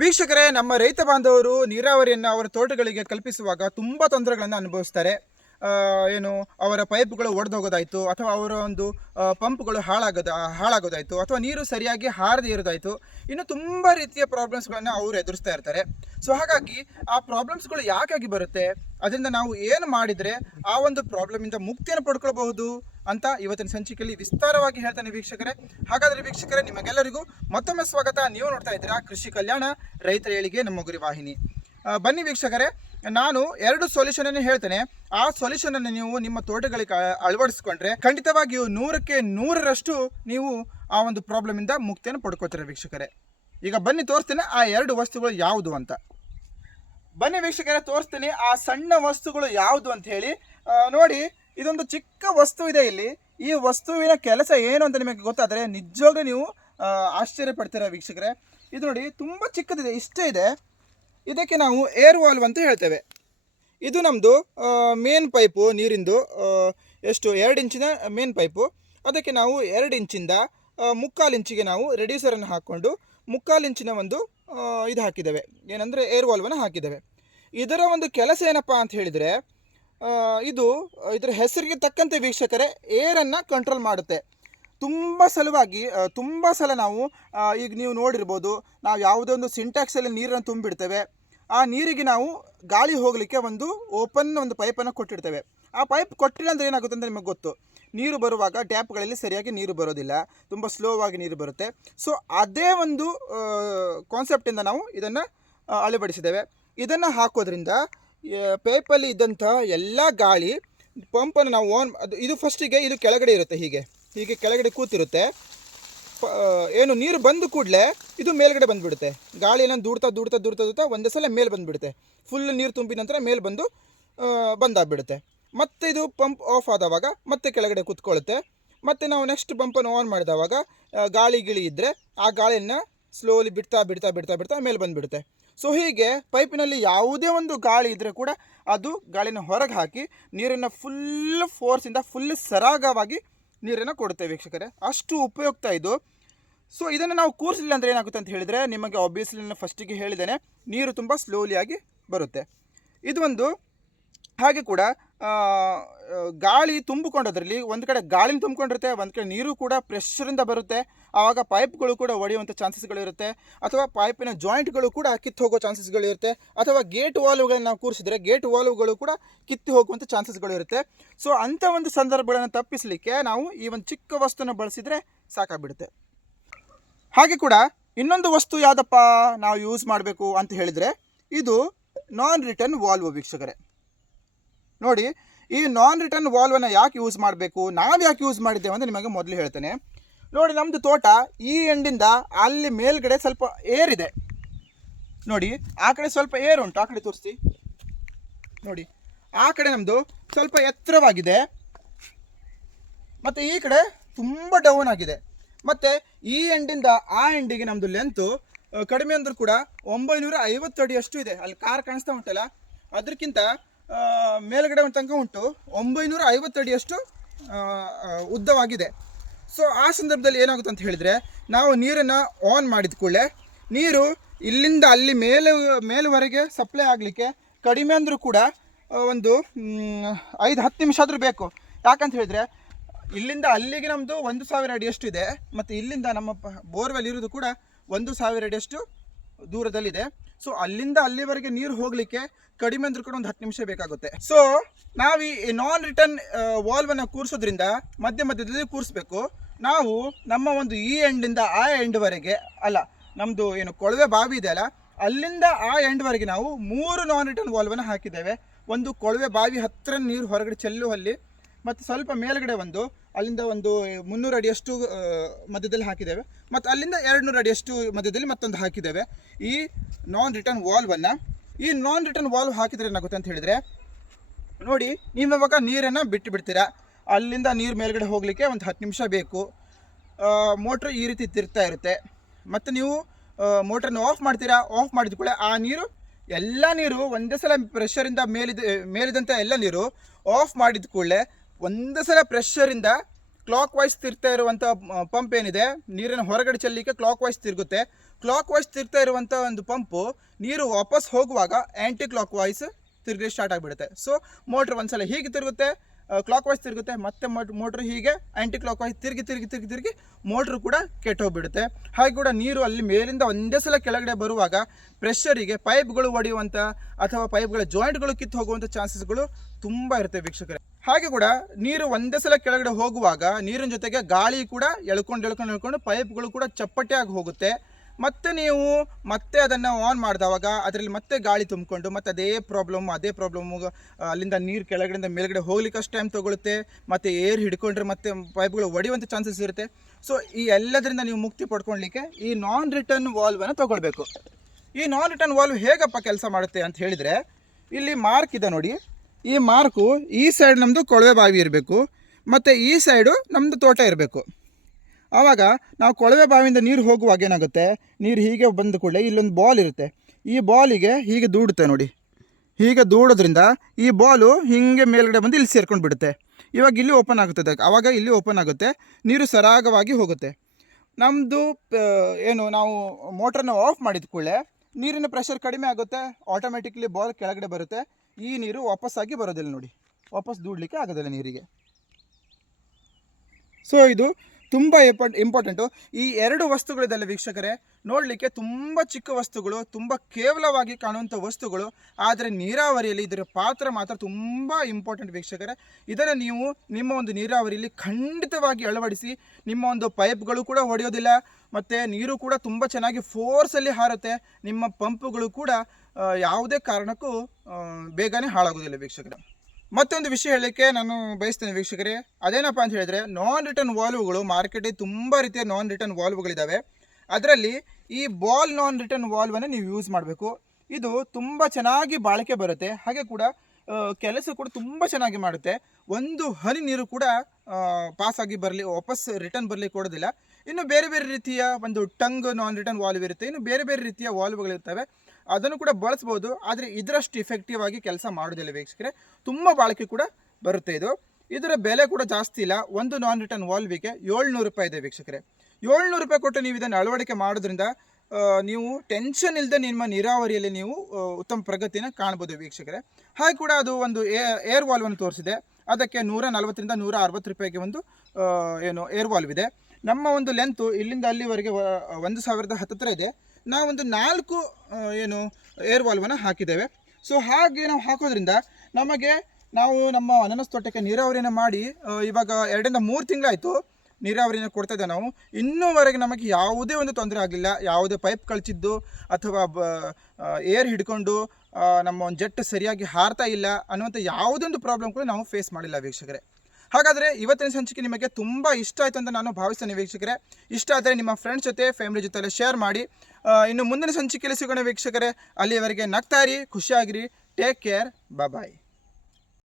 ವೀಕ್ಷಕರೇ, ನಮ್ಮ ರೈತ ಬಾಂಧವರು ನೀರಾವರಿಯನ್ನು ಅವರ ತೋಟಗಳಿಗೆ ಕಲ್ಪಿಸುವಾಗ ತುಂಬ ತೊಂದರೆಗಳನ್ನು ಅನುಭವಿಸ್ತಾರೆ. ಏನು ಅವರ ಪೈಪ್ಗಳು ಒಡೆದು ಹೋಗೋದಾಯಿತು, ಅಥವಾ ಅವರ ಒಂದು ಪಂಪ್ಗಳು ಹಾಳಾಗೋದಾಯಿತು, ಅಥವಾ ನೀರು ಸರಿಯಾಗಿ ಹಾರದೇ ಇರೋದಾಯಿತು. ಇನ್ನು ತುಂಬ ರೀತಿಯ ಪ್ರಾಬ್ಲಮ್ಸ್ಗಳನ್ನು ಅವರು ಎದುರಿಸ್ತಾ ಇರ್ತಾರೆ. ಸೊ ಹಾಗಾಗಿ ಆ ಪ್ರಾಬ್ಲಮ್ಸ್ಗಳು ಯಾಕಾಗಿ ಬರುತ್ತೆ, ಅದರಿಂದ ನಾವು ಏನು ಮಾಡಿದರೆ ಆ ಒಂದು ಪ್ರಾಬ್ಲಮಿಂದ ಮುಕ್ತಿಯನ್ನು ಪಡ್ಕೊಳ್ಬಹುದು ಅಂತ ಇವತ್ತಿನ ಸಂಚಿಕೆಯಲ್ಲಿ ವಿಸ್ತಾರವಾಗಿ ಹೇಳ್ತಾನೆ ವೀಕ್ಷಕರೇ. ಹಾಗಾದರೆ ವೀಕ್ಷಕರೇ, ನಿಮಗೆಲ್ಲರಿಗೂ ಮತ್ತೊಮ್ಮೆ ಸ್ವಾಗತ. ನೀವು ನೋಡ್ತಾ ಇದ್ದೀರಾ ಕೃಷಿ ಕಲ್ಯಾಣ ರೈತರ ಏಳಿಗೆ ನಮ್ಮ ಗುರಿ ವಾಹಿನಿ. ಬನ್ನಿ ವೀಕ್ಷಕರೇ, ನಾನು 2 ಸೊಲ್ಯೂಷನ್ ಹೇಳ್ತೇನೆ. ಆ ಸೊಲ್ಯೂಷನ್ ಅನ್ನು ನೀವು ನಿಮ್ಮ ತೋಟಗಳಿಗೆ ಅಳವಡಿಸ್ಕೊಂಡ್ರೆ ಖಂಡಿತವಾಗಿಯೂ 100ಕ್ಕೆ 100ರಷ್ಟು ನೀವು ಆ ಒಂದು ಪ್ರಾಬ್ಲಮ್ ಇಂದ ಮುಕ್ತಿಯನ್ನು ಪಡ್ಕೋತೀರ ವೀಕ್ಷಕರೇ. ಈಗ ಬನ್ನಿ ತೋರಿಸ್ತೇನೆ ಆ 2 ವಸ್ತುಗಳು ಯಾವುದು ಅಂತ. ಬನ್ನಿ ವೀಕ್ಷಕರೇ, ತೋರಿಸ್ತೀನಿ ಆ ಸಣ್ಣ ವಸ್ತುಗಳು ಯಾವುದು ಅಂತ ಹೇಳಿ. ನೋಡಿ, ಇದೊಂದು ಚಿಕ್ಕ ವಸ್ತು ಇದೆ ಇಲ್ಲಿ. ಈ ವಸ್ತುವಿನ ಕೆಲಸ ಏನು ಅಂತ ನಿಮಗೆ ಗೊತ್ತಾದರೆ ನಿಜವಾಗ್ಲೂ ನೀವು ಆಶ್ಚರ್ಯ ಪಡ್ತೀರಾ ವೀಕ್ಷಕರೇ. ಇದು ನೋಡಿ, ತುಂಬ ಚಿಕ್ಕದಿದೆ, ಇಷ್ಟೇ ಇದೆ. ಇದಕ್ಕೆ ನಾವು ಏರ್ ವಾಲ್ವ್ ಅಂತ ಹೇಳ್ತೇವೆ. ಇದು ನಮ್ಮದು ಮೇನ್ ಪೈಪು, ನೀರಿಂದು ಎಷ್ಟು 2 ಇಂಚಿನ ಮೇನ್ ಪೈಪು. ಅದಕ್ಕೆ ನಾವು 2 ಇಂಚಿಂದ 3/4 ಇಂಚಿಗೆ ನಾವು ರೆಡ್ಯೂಸರನ್ನು ಹಾಕ್ಕೊಂಡು 3/4 ಇಂಚಿನ ಒಂದು ಇದು ಹಾಕಿದ್ದೇವೆ, ಏನಂದರೆ ಏರ್ ವಾಲ್ವನ್ನು ಹಾಕಿದ್ದೇವೆ. ಇದರ ಒಂದು ಕೆಲಸ ಏನಪ್ಪ ಅಂತ ಹೇಳಿದರೆ, ಇದರ ಹೆಸರಿಗೆ ತಕ್ಕಂತೆ ವೀಕ್ಷಕರೇ ಏರನ್ನು ಕಂಟ್ರೋಲ್ ಮಾಡುತ್ತೆ. ತುಂಬ ಸಲ ನಾವು ಈಗ ನೀವು ನೋಡಿರ್ಬೋದು, ನಾವು ಯಾವುದೇ ಒಂದು ಸಿಂಟ್ಯಾಕ್ಸಲ್ಲಿ ನೀರನ್ನು ತುಂಬಿಡ್ತೇವೆ. ಆ ನೀರಿಗೆ ನಾವು ಗಾಳಿ ಹೋಗಲಿಕ್ಕೆ ಒಂದು ಓಪನ್ ಒಂದು ಪೈಪನ್ನು ಕೊಟ್ಟಿರ್ತೇವೆ. ಆ ಪೈಪ್ ಕೊಟ್ಟಿಲ್ಲ ಅಂದರೆ ಏನಾಗುತ್ತೆ ಅಂತ ನಿಮಗೆ ಗೊತ್ತು, ನೀರು ಬರುವಾಗ ಟ್ಯಾಪ್ಗಳಲ್ಲಿ ಸರಿಯಾಗಿ ನೀರು ಬರೋದಿಲ್ಲ, ತುಂಬ ಸ್ಲೋವಾಗಿ ನೀರು ಬರುತ್ತೆ. ಸೊ ಅದೇ ಒಂದು ಕಾನ್ಸೆಪ್ಟಿಂದ ನಾವು ಇದನ್ನು ಅಳವಡಿಸಿದ್ದೇವೆ. ಇದನ್ನು ಹಾಕೋದ್ರಿಂದ ಪೈಪಲ್ಲಿ ಇದ್ದಂಥ ಎಲ್ಲ ಗಾಳಿ ಪಂಪನ್ನು ನಾವು ಇದು ಫಸ್ಟಿಗೆ ಇದು ಕೆಳಗಡೆ ಇರುತ್ತೆ, ಹೀಗೆ ಕೆಳಗಡೆ ಕೂತಿರುತ್ತೆ. ಏನು ನೀರು ಬಂದ ಕೂಡಲೇ ಇದು ಮೇಲ್ಗಡೆ ಬಂದುಬಿಡುತ್ತೆ. ಗಾಳಿಯನ್ನು ದೂಡ್ತಾ ಒಂದೇ ಸಲ ಮೇಲೆ ಬಂದುಬಿಡುತ್ತೆ. ಫುಲ್ ನೀರು ತುಂಬಿದ ನಂತರ ಮೇಲೆ ಬಂದಾಗ್ಬಿಡುತ್ತೆ. ಮತ್ತು ಇದು ಪಂಪ್ ಆಫ್ ಆದವಾಗ ಮತ್ತೆ ಕೆಳಗಡೆ ಕೂತ್ಕೊಳ್ಳುತ್ತೆ. ಮತ್ತು ನಾವು ನೆಕ್ಸ್ಟ್ ಪಂಪನ್ನು ಆನ್ ಮಾಡಿದವಾಗ ಗಿಳಿ ಇದ್ದರೆ ಆ ಗಾಳಿಯನ್ನು ಸ್ಲೋಲಿ ಬಿಡ್ತಾ ಮೇಲೆ ಬಂದುಬಿಡುತ್ತೆ. ಸೊ ಹೀಗೆ ಪೈಪಿನಲ್ಲಿ ಯಾವುದೇ ಒಂದು ಗಾಳಿ ಇದ್ದರೆ ಕೂಡ ಅದು ಗಾಳಿನ ಹೊರಗೆ ಹಾಕಿ ನೀರನ್ನು ಫುಲ್ ಫೋರ್ಸಿಂದ ಫುಲ್ ಸರಾಗವಾಗಿ ನೀರನ್ನು ಕೊಡುತ್ತೆ ವೀಕ್ಷಕರೇ. ಅಷ್ಟು ಉಪಯುಕ್ತ ಇದು. ಸೊ ಇದನ್ನು ನಾವು ಕೂರಿಸಲಿಲ್ಲ ಅಂದರೆ ಏನಾಗುತ್ತೆ ಅಂತ ಹೇಳಿದರೆ, ನಿಮಗೆ ಆಬ್ವಿಯಸ್ಲಿ ನಾನು ಫಸ್ಟಿಗೆ ಹೇಳಿದ್ದೇನೆ, ನೀರು ತುಂಬ ಸ್ಲೋಲಿಯಾಗಿ ಬರುತ್ತೆ. ಇದು ಒಂದು ಹಾಗೆ ಕೂಡ ಗಾಳಿ ತುಂಬಿಕೊಂಡೋದ್ರಲ್ಲಿ ಒಂದು ಕಡೆ ಗಾಳಿನ ತುಂಬಿಕೊಂಡಿರುತ್ತೆ, ಒಂದು ಕಡೆ ನೀರು ಕೂಡ ಪ್ರೆಷರಿಂದ ಬರುತ್ತೆ. ಆವಾಗ ಪೈಪ್ಗಳು ಕೂಡ ಒಡೆಯುವಂಥ ಚಾನ್ಸಸ್ಗಳಿರುತ್ತೆ, ಅಥವಾ ಪೈಪಿನ ಜಾಯಿಂಟ್ಗಳು ಕೂಡ ಕಿತ್ತು ಹೋಗೋ ಚಾನ್ಸಸ್ಗಳಿರುತ್ತೆ, ಅಥವಾ ಗೇಟ್ ವಾಲ್ವ್ಗಳನ್ನ ನಾವು ಕೂರಿಸಿದ್ರೆ ಗೇಟ್ ವಾಲ್ವ್ಗಳು ಕೂಡ ಕಿತ್ತು ಹೋಗುವಂಥ ಚಾನ್ಸಸ್ಗಳಿರುತ್ತೆ. ಸೊ ಅಂಥ ಒಂದು ಸಂದರ್ಭಗಳನ್ನು ತಪ್ಪಿಸಲಿಕ್ಕೆ ನಾವು ಈ ಒಂದು ಚಿಕ್ಕ ವಸ್ತುನ ಬಳಸಿದರೆ ಸಾಕಾಗ್ಬಿಡುತ್ತೆ. ಹಾಗೆ ಕೂಡ ಇನ್ನೊಂದು ವಸ್ತು ಯಾವುದಪ್ಪ ನಾವು ಯೂಸ್ ಮಾಡಬೇಕು ಅಂತ ಹೇಳಿದರೆ, ಇದು ನಾನ್ ರಿಟರ್ನ್ ವಾಲ್ವ್ ವೀಕ್ಷಕರೇ. ನೋಡಿ, ಈ ನಾನ್ ರಿಟರ್ನ್ ವಾಲ್ವನ್ನು ಯಾಕೆ ಯೂಸ್ ಮಾಡಬೇಕು, ನಾವು ಯಾಕೆ ಯೂಸ್ ಮಾಡಿದ್ದೇವೆ ಅಂತ ನಿಮಗೆ ಮೊದಲು ಹೇಳ್ತೇನೆ. ನೋಡಿ, ನಮ್ಮದು ತೋಟ ಈ ಎಂಡಿಂದ ಅಲ್ಲಿ ಮೇಲ್ಗಡೆ ಸ್ವಲ್ಪ ಏರ್ ಇದೆ. ನೋಡಿ, ಆ ಕಡೆ ಸ್ವಲ್ಪ ಏರ್ ಉಂಟು, ಆ ಕಡೆ ತೋರಿಸಿ. ನೋಡಿ, ಆ ಕಡೆ ನಮ್ಮದು ಸ್ವಲ್ಪ ಎತ್ತರವಾಗಿದೆ, ಮತ್ತು ಈ ಕಡೆ ತುಂಬ ಡೌನ್ ಆಗಿದೆ. ಮತ್ತು ಈ ಎಂಡಿಂದ ಆ ಎಂಡಿಗೆ ನಮ್ಮದು ಲೆಂತು ಕಡಿಮೆ ಅಂದರೂ ಕೂಡ 950 ಅಡಿಯಷ್ಟು ಇದೆ. ಅಲ್ಲಿ ಕಾರ್ ಕಾಣಿಸ್ತಾ ಉಂಟಲ್ಲ, ಅದಕ್ಕಿಂತ ಮೇಲ್ಗಡೆ ಒಂದು ತನಕ ಉಂಟು, 950 ಅಡಿಯಷ್ಟು ಉದ್ದವಾಗಿದೆ. ಸೊ ಆ ಸಂದರ್ಭದಲ್ಲಿ ಏನಾಗುತ್ತೆ ಅಂತ ಹೇಳಿದರೆ, ನಾವು ನೀರನ್ನು ಆನ್ ಮಾಡಿದ ಕೂಡಲೇ ನೀರು ಇಲ್ಲಿಂದ ಅಲ್ಲಿ ಮೇಲುವರೆಗೆ ಸಪ್ಲೈ ಆಗಲಿಕ್ಕೆ ಕಡಿಮೆ ಅಂದರೂ ಕೂಡ ಒಂದು 5-10 ನಿಮಿಷ ಆದರೂ ಬೇಕು. ಯಾಕಂತ ಹೇಳಿದರೆ, ಇಲ್ಲಿಂದ ಅಲ್ಲಿಗೆ ನಮ್ಮದು 1000 ಅಡಿಯಷ್ಟು ಇದೆ, ಮತ್ತು ಇಲ್ಲಿಂದ ನಮ್ಮ ಬೋರ್ವೆಲ್ ಇರೋದು ಕೂಡ 1000 ಅಡಿಯಷ್ಟು ದೂರದಲ್ಲಿದೆ. ಸೊ ಅಲ್ಲಿಂದ ಅಲ್ಲಿವರೆಗೆ ನೀರು ಹೋಗಲಿಕ್ಕೆ ಕಡಿಮೆ ಅಂದರೂ ಕೂಡ ಒಂದು 10 ನಿಮಿಷ ಬೇಕಾಗುತ್ತೆ. ಸೊ ನಾವು ಈ ನಾನ್ ರಿಟರ್ನ್ ವಾಲ್ವನ್ನು ಕೂರಿಸೋದ್ರಿಂದ ಮಧ್ಯದಲ್ಲಿ ಕೂರಿಸ್ಬೇಕು. ನಾವು ನಮ್ಮ ಒಂದು ಈ ಎಂಡಿಂದ ಆ ಎಂಡ್ವರೆಗೆ ಅಲ್ಲ, ನಮ್ಮದು ಏನು ಕೊಳವೆ ಬಾವಿ ಇದೆ ಅಲ್ಲ, ಅಲ್ಲಿಂದ ಆ ಎಂಡ್ವರೆಗೆ ನಾವು 3 ನಾನ್ ರಿಟರ್ನ್ ವಾಲ್ವನ್ನು ಹಾಕಿದ್ದೇವೆ. ಒಂದು ಕೊಳವೆ ಬಾವಿ ಹತ್ತಿರ ನೀರು ಹೊರಗಡೆ ಚೆಲ್ಲುವಲ್ಲಿ, ಮತ್ತು ಸ್ವಲ್ಪ ಮೇಲ್ಗಡೆ ಅಲ್ಲಿಂದ ಒಂದು 300 ಅಡಿಯಷ್ಟು ಮಧ್ಯದಲ್ಲಿ ಹಾಕಿದ್ದೇವೆ, ಮತ್ತು ಅಲ್ಲಿಂದ 200 ಅಡಿಯಷ್ಟು ಮಧ್ಯದಲ್ಲಿ ಮತ್ತೊಂದು ಹಾಕಿದ್ದೇವೆ ಈ ನಾನ್ ರಿಟರ್ನ್ ವಾಲ್ವನ್ನು. ಈ ನಾನ್ ರಿಟರ್ನ್ ವಾಲ್ವ್ ಹಾಕಿದರೆ ಏನಾಗುತ್ತೆ ಅಂತ ಹೇಳಿದರೆ, ನೋಡಿ, ನೀವು ಇವಾಗ ನೀರನ್ನು ಬಿಡ್ತೀರಾ, ಅಲ್ಲಿಂದ ನೀರು ಮೇಲ್ಗಡೆ ಹೋಗಲಿಕ್ಕೆ ಒಂದು 10 ನಿಮಿಷ ಬೇಕು. ಮೋಟ್ರ್ ಈ ರೀತಿ ತಿರ್ತಾ ಇರುತ್ತೆ. ಮತ್ತು ನೀವು ಮೋಟ್ರನ್ನು ಆಫ್ ಮಾಡ್ತೀರಾ, ಆಫ್ ಮಾಡಿದ ಕೂಡ ಆ ಎಲ್ಲ ನೀರು ಒಂದೇ ಸಲ ಪ್ರೆಷರಿಂದ ಮೇಲಿದಂಥ ಎಲ್ಲ ನೀರು ಆಫ್ ಮಾಡಿದ ಕೂಡಲೇ ಒಂದೇ ಸಲ ಪ್ರೆಷರಿಂದ ಕ್ಲಾಕ್ ವೈಸ್ ತಿರ್ತಾ ಇರುವಂಥ ಪಂಪ್ ಏನಿದೆ, ನೀರನ್ನು ಹೊರಗಡೆ ಚೆಲ್ಲಲಿಕ್ಕೆ ಕ್ಲಾಕ್ ವೈಸ್ ತಿರುಗುತ್ತೆ. ಕ್ಲಾಕ್ ವೈಸ್ ತಿರ್ಗ್ತಾ ಇರುವಂಥ ಒಂದು ಪಂಪು ನೀರು ವಾಪಸ್ ಹೋಗುವಾಗ ಆ್ಯಂಟಿ ಕ್ಲಾಕ್ ವೈಸ್ ತಿರುಗಿ ಸ್ಟಾರ್ಟ್ ಆಗಿಬಿಡುತ್ತೆ. ಸೊ ಮೋಟ್ರ್ ಒಂದ್ಸಲ ಹೀಗೆ ತಿರುಗುತ್ತೆ, ಕ್ಲಾಕ್ ವೈಸ್ ತಿರುಗುತ್ತೆ, ಮತ್ತೆ ಮೋಟ್ರ್ ಹೀಗೆ ಆ್ಯಂಟಿ ಕ್ಲಾಕ್ ವೈಸ್ ತಿರುಗಿ ಮೋಟ್ರ್ ಕೂಡ ಕೆಟ್ಟೋಗ್ಬಿಡುತ್ತೆ. ಹಾಗೆ ಕೂಡ ನೀರು ಅಲ್ಲಿ ಮೇಲಿಂದ ಒಂದೇ ಸಲ ಕೆಳಗಡೆ ಬರುವಾಗ ಪ್ರೆಷರಿಗೆ ಪೈಪ್ಗಳು ಒಡೆಯುವಂಥ ಅಥವಾ ಪೈಪ್ಗಳ ಜಾಯಿಂಟ್ಗಳು ಕಿತ್ತು ಹೋಗುವಂಥ ಚಾನ್ಸಸ್ಗಳು ತುಂಬ ಇರುತ್ತೆ ವೀಕ್ಷಕರೇ. ಹಾಗೆ ಕೂಡ ನೀರು ಒಂದೇ ಸಲ ಕೆಳಗಡೆ ಹೋಗುವಾಗ ನೀರಿನ ಜೊತೆಗೆ ಗಾಳಿ ಕೂಡ ಎಳ್ಕೊಂಡು ಪೈಪ್ಗಳು ಕೂಡ ಚಪ್ಪಟೆಯಾಗಿ ಹೋಗುತ್ತೆ. ಮತ್ತೆ ನೀವು ಮತ್ತೆ ಅದನ್ನು ಆನ್ ಮಾಡಿದವಾಗ ಅದರಲ್ಲಿ ಮತ್ತೆ ಗಾಳಿ ತುಂಬಿಕೊಂಡು ಮತ್ತೆ ಅದೇ ಪ್ರಾಬ್ಲಮ್ಮು ಅಲ್ಲಿಂದ ನೀರು ಕೆಳಗಡೆಯಿಂದ ಮೇಲ್ಗಡೆ ಹೋಗ್ಲಿಕ್ಕೆ ಅಷ್ಟು ಟೈಮ್ ತೊಗೊಳುತ್ತೆ. ಮತ್ತು ಏರ್ ಹಿಡ್ಕೊಂಡ್ರೆ ಮತ್ತೆ ಪೈಪ್ಗಳು ಒಡೆಯುವಂಥ ಚಾನ್ಸಸ್ ಇರುತ್ತೆ. ಸೊ ಈ ಎಲ್ಲದರಿಂದ ನೀವು ಮುಕ್ತಿ ಪಡ್ಕೊಳ್ಲಿಕ್ಕೆ ಈ ನಾನ್ ರಿಟರ್ನ್ ವಾಲ್ವನ್ನು ತೊಗೊಳ್ಬೇಕು. ಈ ನಾನ್ ರಿಟರ್ನ್ ವಾಲ್ವ್ ಹೇಗಪ್ಪ ಕೆಲಸ ಮಾಡುತ್ತೆ ಅಂತ ಹೇಳಿದರೆ, ಇಲ್ಲಿ ಮಾರ್ಕ್ ಇದೆ ನೋಡಿ. ಈ ಮಾರ್ಕು ಈ ಸೈಡ್ ನಮ್ಮದು ಕೊಳವೆ ಬಾವಿ ಇರಬೇಕು, ಮತ್ತು ಈ ಸೈಡು ನಮ್ಮದು ತೋಟ ಇರಬೇಕು. ಆವಾಗ ನಾವು ಕೊಳವೆ ಬಾವಿಯಿಂದ ನೀರು ಹೋಗುವಾಗ ಏನಾಗುತ್ತೆ, ನೀರು ಹೀಗೆ ಬಂದ ಕೂಡಲೇ ಇಲ್ಲೊಂದು ಬಾಲ್ ಇರುತ್ತೆ. ಈ ಬಾಲಿಗೆ ಹೀಗೆ ದೂಡುತ್ತೆ ನೋಡಿ. ಹೀಗೆ ದೂಡೋದ್ರಿಂದ ಈ ಬಾಲು ಹೀಗೆ ಮೇಲ್ಗಡೆ ಬಂದು ಇಲ್ಲಿ ಸೇರ್ಕೊಂಡು ಬಿಡುತ್ತೆ. ಇವಾಗ ಇಲ್ಲಿ ಓಪನ್ ಆಗುತ್ತದೆ. ಆವಾಗ ಇಲ್ಲಿ ಓಪನ್ ಆಗುತ್ತೆ, ನೀರು ಸರಾಗವಾಗಿ ಹೋಗುತ್ತೆ. ನಮ್ಮದು ನಾವು ಮೋಟ್ರನ್ನು ಆಫ್ ಮಾಡಿದ ಕೂಡಲೇ ನೀರಿನ ಪ್ರೆಷರ್ ಕಡಿಮೆ ಆಗುತ್ತೆ, ಆಟೋಮೆಟಿಕ್ಲಿ ಬಾಲ್ ಕೆಳಗಡೆ ಬರುತ್ತೆ. ಈ ನೀರು ವಾಪಸ್ಸಾಗಿ ಬರೋದಿಲ್ಲ ನೋಡಿ, ವಾಪಸ್ ದೂಡಲಿಕ್ಕೆ ಆಗೋದಿಲ್ಲ ನೀರಿಗೆ. ಸೊ ಇದು ತುಂಬ ಇಂಪಾರ್ಟೆಂಟು. ಈ ಎರಡು ವಸ್ತುಗಳಿದೆಲ್ಲ ವೀಕ್ಷಕರೇ, ನೋಡಲಿಕ್ಕೆ ತುಂಬ ಚಿಕ್ಕ ವಸ್ತುಗಳು, ತುಂಬ ಕೇವಲವಾಗಿ ಕಾಣುವಂಥ ವಸ್ತುಗಳು, ಆದರೆ ನೀರಾವರಿಯಲ್ಲಿ ಇದರ ಪಾತ್ರ ಮಾತ್ರ ತುಂಬ ಇಂಪಾರ್ಟೆಂಟ್ ವೀಕ್ಷಕರೇ. ಇದನ್ನು ನೀವು ನಿಮ್ಮ ಒಂದು ನೀರಾವರಿಯಲ್ಲಿ ಖಂಡಿತವಾಗಿ ಅಳವಡಿಸಿ. ನಿಮ್ಮ ಒಂದು ಪೈಪ್ಗಳು ಕೂಡ ಒಡೆಯೋದಿಲ್ಲ, ಮತ್ತು ನೀರು ಕೂಡ ತುಂಬ ಚೆನ್ನಾಗಿ ಫೋರ್ಸಲ್ಲಿ ಹಾರುತ್ತೆ. ನಿಮ್ಮ ಪಂಪುಗಳು ಕೂಡ ಯಾವುದೇ ಕಾರಣಕ್ಕೂ ಬೇಗನೆ ಹಾಳಾಗೋದಿಲ್ಲ ವೀಕ್ಷಕರೇ. ಮತ್ತೊಂದು ವಿಷಯ ಹೇಳಲಿಕ್ಕೆ ನಾನು ಬಯಸ್ತೇನೆ ವೀಕ್ಷಕರೇ, ಅದೇನಪ್ಪ ಅಂತ ಹೇಳಿದ್ರೆ, ನಾನ್ ರಿಟರ್ನ್ ವಾಲ್ವ್ಗಳು ಮಾರ್ಕೆಟಿಗೆ ತುಂಬ ರೀತಿಯ ನಾನ್ ರಿಟರ್ನ್ ವಾಲ್ವ್ಗಳಿದ್ದಾವೆ. ಅದರಲ್ಲಿ ಈ ಬಾಲ್ ನಾನ್ ರಿಟರ್ನ್ ವಾಲ್ವನ್ನು ನೀವು ಯೂಸ್ ಮಾಡಬೇಕು. ಇದು ತುಂಬ ಚೆನ್ನಾಗಿ ಬಾಳಿಕೆ ಬರುತ್ತೆ, ಹಾಗೆ ಕೂಡ ಕೆಲಸ ಕೂಡ ತುಂಬ ಚೆನ್ನಾಗಿ ಮಾಡುತ್ತೆ. ಒಂದು ಹನಿ ನೀರು ಕೂಡ ಪಾಸಾಗಿ ಬರಲಿ, ವಾಪಸ್ ರಿಟರ್ನ್ ಬರಲಿ ಕೊಡೋದಿಲ್ಲ. ಇನ್ನು ಬೇರೆ ಬೇರೆ ರೀತಿಯ ಒಂದು ಟಂಗ್ ನಾನ್ ರಿಟರ್ನ್ ವಾಲ್ವ್ ಇರುತ್ತೆ, ಇನ್ನು ಬೇರೆ ಬೇರೆ ರೀತಿಯ ವಾಲ್ವ್ಗಳಿರ್ತವೆ, ಅದನ್ನು ಕೂಡ ಬಳಸ್ಬೋದು. ಆದರೆ ಇದರಷ್ಟು ಇಫೆಕ್ಟಿವ್ ಆಗಿ ಕೆಲಸ ಮಾಡೋದಿಲ್ಲ ವೀಕ್ಷಕರೇ. ತುಂಬ ಬಾಳಿಕೆ ಕೂಡ ಬರುತ್ತೆ. ಇದರ ಬೆಲೆ ಕೂಡ ಜಾಸ್ತಿ ಇಲ್ಲ. ಒಂದು ನಾನ್ ರಿಟರ್ನ್ ವಾಲ್ವಿಗೆ 700 ರೂಪಾಯಿ ಇದೆ ವೀಕ್ಷಕರೇ. 700 ರೂಪಾಯಿ ಕೊಟ್ಟು ನೀವು ಇದನ್ನು ಅಳವಡಿಕೆ ಮಾಡೋದ್ರಿಂದ ನೀವು ಟೆನ್ಷನ್ ಇಲ್ಲದೆ ನಿಮ್ಮ ನೀರಾವರಿಯಲ್ಲಿ ನೀವು ಉತ್ತಮ ಪ್ರಗತಿನ ಕಾಣ್ಬೋದು ವೀಕ್ಷಕರೇ. ಹಾಗೆ ಕೂಡ ಅದು ಒಂದು ಏರ್ ವಾಲ್ವನ್ನು ತೋರಿಸಿದೆ, ಅದಕ್ಕೆ 140ರಿಂದ 160 ರೂಪಾಯಿಗೆ ಒಂದು ಏರ್ ವಾಲ್ವ್ ಇದೆ. ನಮ್ಮ ಒಂದು ಲೆಂತು ಇಲ್ಲಿಂದ ಅಲ್ಲಿವರೆಗೆ 1010 ಹತ್ತಿರ ಇದೆ. ನಾವೊಂದು 4 ಏರ್ ವಾಲ್ವನ್ನು ಹಾಕಿದ್ದೇವೆ. ಸೊ ಹಾಗೆ ನಾವು ಹಾಕೋದ್ರಿಂದ ನಾವು ನಮ್ಮ ಅನಾನಸ್ ತೋಟಕ್ಕೆ ನೀರಾವರಿಯನ್ನು ಮಾಡಿ ಇವಾಗ 2ರಿಂದ 3 ತಿಂಗಳಾಯಿತು ನೀರಾವರಿನ ಕೊಡ್ತಾ ಇದ್ದೇವೆ ನಾವು. ಇನ್ನೂವರೆಗೆ ನಮಗೆ ಯಾವುದೇ ಒಂದು ತೊಂದರೆ ಆಗಲಿಲ್ಲ. ಯಾವುದೇ ಪೈಪ್ ಕಳಚಿದ್ದು ಅಥವಾ ಏರ್ ಹಿಡ್ಕೊಂಡು ನಮ್ಮ ಒಂದು ಜೆಟ್ ಸರಿಯಾಗಿ ಹಾರ್ತಾ ಇಲ್ಲ ಅನ್ನುವಂಥ ಯಾವುದೇ ಒಂದು ಪ್ರಾಬ್ಲಮ್ ಕೂಡ ನಾವು ಫೇಸ್ ಮಾಡಿಲ್ಲ ವೀಕ್ಷಕರೇ. ಹಾಗಾದರೆ ಇವತ್ತಿನ ಸಂಚಿಕೆ ನಿಮಗೆ ತುಂಬ ಇಷ್ಟ ಆಯಿತು ಅಂತ ನಾನು ಭಾವಿಸ್ತೇನೆ ವೀಕ್ಷಕರೇ. ಇಷ್ಟ ಆದರೆ ನಿಮ್ಮ ಫ್ರೆಂಡ್ಸ್ ಜೊತೆ, ಫ್ಯಾಮಿಲಿ ಜೊತೆ ಎಲ್ಲ ಶೇರ್ ಮಾಡಿ. ಇನ್ನು ಮುಂದಿನ ಸಂಚಿಕೆಯಲ್ಲಿ ಸಿಗೋಣ ವೀಕ್ಷಕರೇ. ಅಲ್ಲಿಯವರೆಗೆ ನಗ್ತಾಯಿರಿ, ಖುಷಿಯಾಗಿರಿ. ಟೇಕ್ ಕೇರ್, ಬಾಯ್.